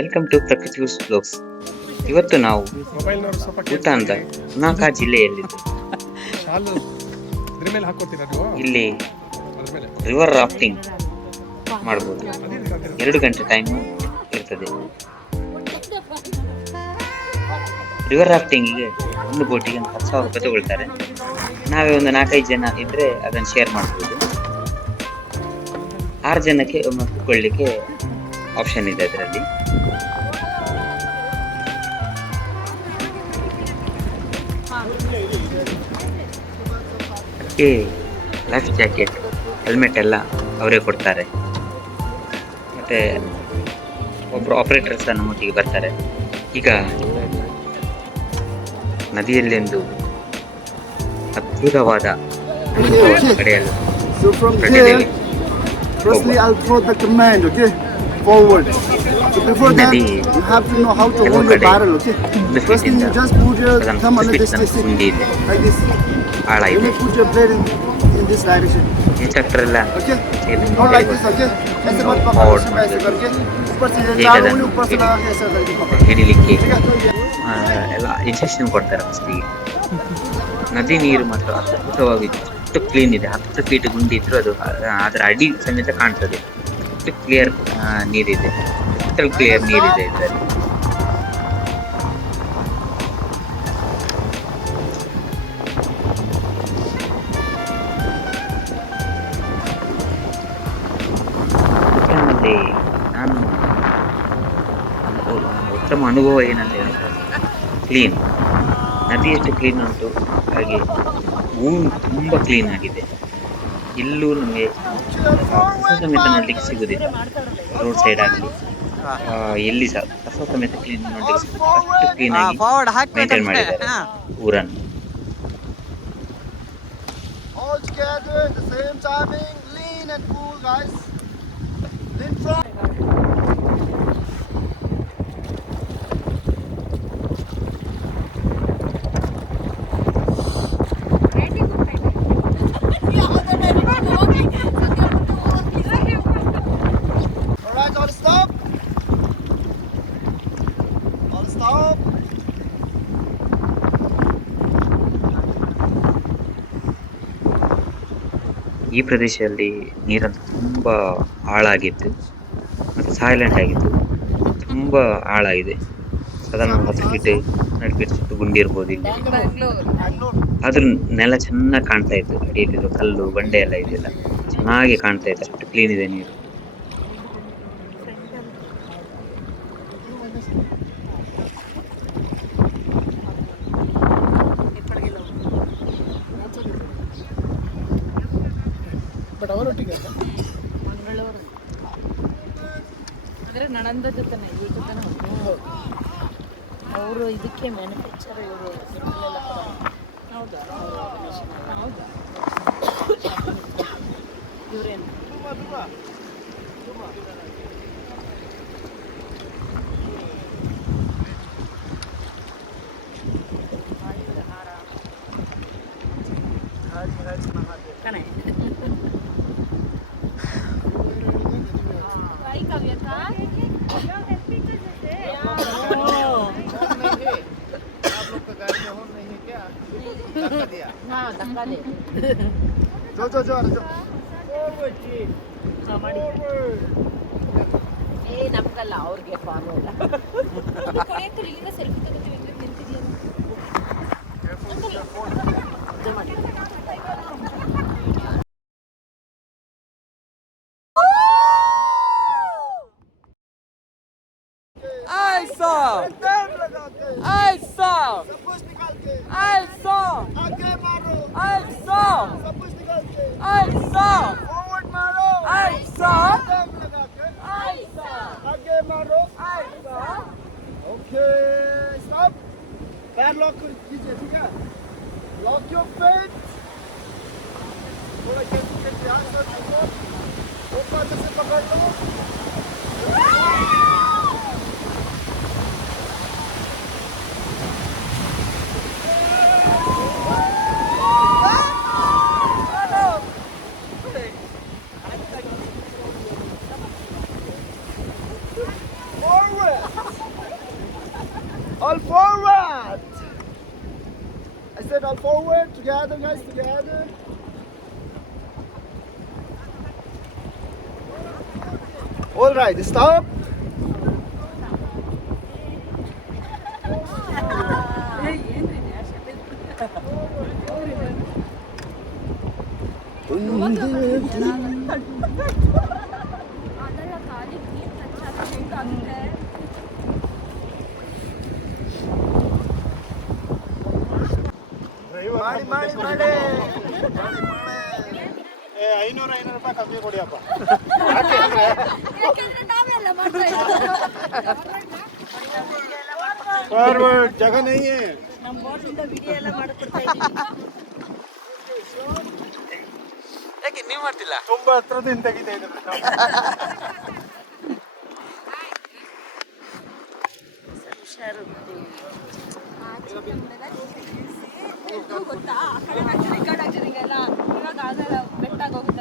Welcome to ಪ್ರಕೃತಿ blogs. ಇವತ್ತು ನಾವು ಭೂತಾನ್ದ ಪುನಾಖಾ ಜಿಲ್ಲೆಯಲ್ಲಿದ್ದು ಇಲ್ಲಿ ರಿವರ್ ರಾಫ್ಟಿಂಗ್ ಮಾಡಬಹುದು. 2 ಗಂಟೆ ಟೈಮ್ ಇರ್ತದೆ. ರಿವರ್ ರಾಫ್ಟಿಂಗಿಗೆ ಒಂದು ಬೋಟಿಗೆ 10,000 ರೂಪಾಯಿ ತಗೊಳ್ತಾರೆ. ನಾವೇ ಒಂದು 4-5 ಜನ ಇದ್ರೆ ಅದನ್ನು ಶೇರ್ ಮಾಡಬಹುದು. 6 ಜನಕ್ಕೆ ಕೂತ್ಕೊಳ್ಳಿಕ್ಕೆ ಆಪ್ಷನ್ ಇದೆ ಅದರಲ್ಲಿ. ಅದಕ್ಕೆ ಲೈಫ್ ಜಾಕೆಟ್, ಹೆಲ್ಮೆಟ್ ಎಲ್ಲ ಅವರೇ ಕೊಡ್ತಾರೆ. ಮತ್ತೆ ಒಬ್ರು ಆಪರೇಟರ್ ಸಹ ನಮ್ಮೊಟ್ಟಿಗೆ ಬರ್ತಾರೆ. ಈಗ ನದಿಯಲ್ಲಿ ಒಂದು ಅದ್ಭುತವಾದ ಕಡೆಯಲ್ಲಿ Firstly, I'll throw the command, okay? Forward. So before that, you have to know how to hold your barrel, okay? Firstly, you just put your thumb under this stick, like this. You may put your blade in this direction. Okay? Not like this, okay? ऐसे मत पकड़ो, ऐसे करके ऊपर से चार उंगली ऊपर से लगा के ऐसा करके पकड़ो. ಹಿಡಿಲಿಕ್ಕೆ ಎಲ್ಲ ಇನ್ಸ್ಟ್ರಕ್ಷನ್ ಕೊಡ್ತಾರೆ ಫಸ್ಟಿಗೆ. ನದಿ ನೀರು ಮಾತ್ರ ಅದ್ಭುತವಾಗಿ ಅಷ್ಟು ಕ್ಲೀನ್ ಇದೆ. 10 ಫೀಟ್ ಗುಂಡಿ ಇದ್ರು ಅದು ಅದರ ಅಡಿ ಸಮೇತ ಕಾಣ್ತದೆ. ಅಷ್ಟು ಕ್ಲಿಯರ್ ನೀರಿದೆ, ಕ್ರಿಸ್ಟಲ್ ಕ್ಲಿಯರ್ ನೀರಿದೆ ಇದರಲ್ಲಿ. ಭೂತಾನ್ನಲ್ಲಿ ನಾನು ಉತ್ತಮ ಅನುಭವ ಏನಂತ ಹೇಳಿದ್ರೆ, ಕ್ಲೀನ್ ನದಿ ಎಷ್ಟು ಕ್ಲೀನ್ ಉಂಟು ಹಾಗೆ ಭೂಮಿ ತುಂಬ ಕ್ಲೀನ್ ಆಗಿದೆ. ಇಲ್ಲೂ ನಮಗೆ ಕಸ ಸಮೇತ ನೋಡ್ಲಿಕ್ಕೆ ಸಿಗುದಿಲ್ಲ. ರೋಡ್ ಸೈಡ್ ಆಗಲಿ ಎಲ್ಲಿ ಸಹ ಕಸ ಸಮೇತ ಕ್ಲೀನ್ ನೋಡ್ಲಿಕ್ಕೆ ಸಿಗುದಿಲ್ಲ. ಅಷ್ಟು ಕ್ಲೀನ್ ಆಗಿ ಮೇಂಟೈನ್ ಮಾಡಿದ್ದಾರೆ ಊರನ್ನು. All together at the same timing, lean and cool, guys. Lean front. Alright, all stop. All stop. ಈ ಪ್ರದೇಶದಲ್ಲಿ ನೀರಂತೂ ತುಂಬ ಆಳಾಗಿತ್ತು ಮತ್ತು ಸೈಲೆಂಟ್ ಆಗಿತ್ತು. ತುಂಬ ಆಳಾಗಿದೆ. ಸಾಧಾರಣ 10 ಫೀಟ್ 12 ಫೀಟ್ ಸುತ್ತು ಗುಂಡಿ ಇರ್ಬೋದು ಇಲ್ಲಿ. ಆದ್ರೂ ನೆಲ ಚೆನ್ನಾಗಿ ಕಾಣ್ತಾ ಇತ್ತು. ಅಡಿಯಲ್ಲಿರೋ ಕಲ್ಲು ಬಂಡೆ ಎಲ್ಲ ಇದೆಯಲ್ಲ ಚೆನ್ನಾಗಿ ಕಾಣ್ತಾ ಇತ್ತು. ಅಷ್ಟು ಕ್ಲೀನ್ ಇದೆ ನೀರು. ಬಟ್ ಅವರೊಟ್ಟಿಗೆ ಮಂಗಳೂರು ಅಂದರೆ ನಣಂದ ಜೊತೆನೆ ಈ ಜೊತೆನೆ ಅವರು ಇದಕ್ಕೆ ಮ್ಯಾನುಫ್ಯಾಕ್ಚರ್ ಇವರು ಹೌದಾ ಹೌದಾ ಇವರೇನು ಕಣೆ ಏ ನಮ್ಗಲ್ಲ ಅವ್ರಿಗೆ ಫಾರ್ವರ್ಡ್ ಸೆಲ್ಫಿ ತಗೋತೀವಿ Okay, stop. पैर लॉक कीजिए, ठीक है? Lock your feet. थोड़ा के ध्यान से रखो. ऊपर से पकड़ लो. Forward. together, guys, together. All right, stop. ಮಾಡಿ 500 ರೂಪಾಯಿ ಕಮ್ಮಿ ಕೊಡಿಯಪ್ಪ. ಫಾರ್ವರ್ಡ್ ಜಾಗ ನೈ ಹೈ. ನಮ್ಮ ಬೋಟಿಂದ ವಿಡಿಯೋ ಎಲ್ಲ ಮಾಡ್ಕೊಡ್ತಾ ಇದ್ದೀವಿ. ಯಾಕೆ ನೀವು ಮಾಡ್ತಿಲ್ಲ? ತುಂಬಾ ಹತ್ರದಿಂದ ತೆಗಿತಾ ಇದ್ದಾರೆ. ಹುಷಾರು. ಗೊತ್ತಾ ಆ ಕಡೆ ನರ್ಸರಿಂಗೆಲ್ಲ ಇವಾಗ ಆಗಲ್ಲ, ಬೆಟ್ಟಾಗ ಹೋಗುತ್ತೆ.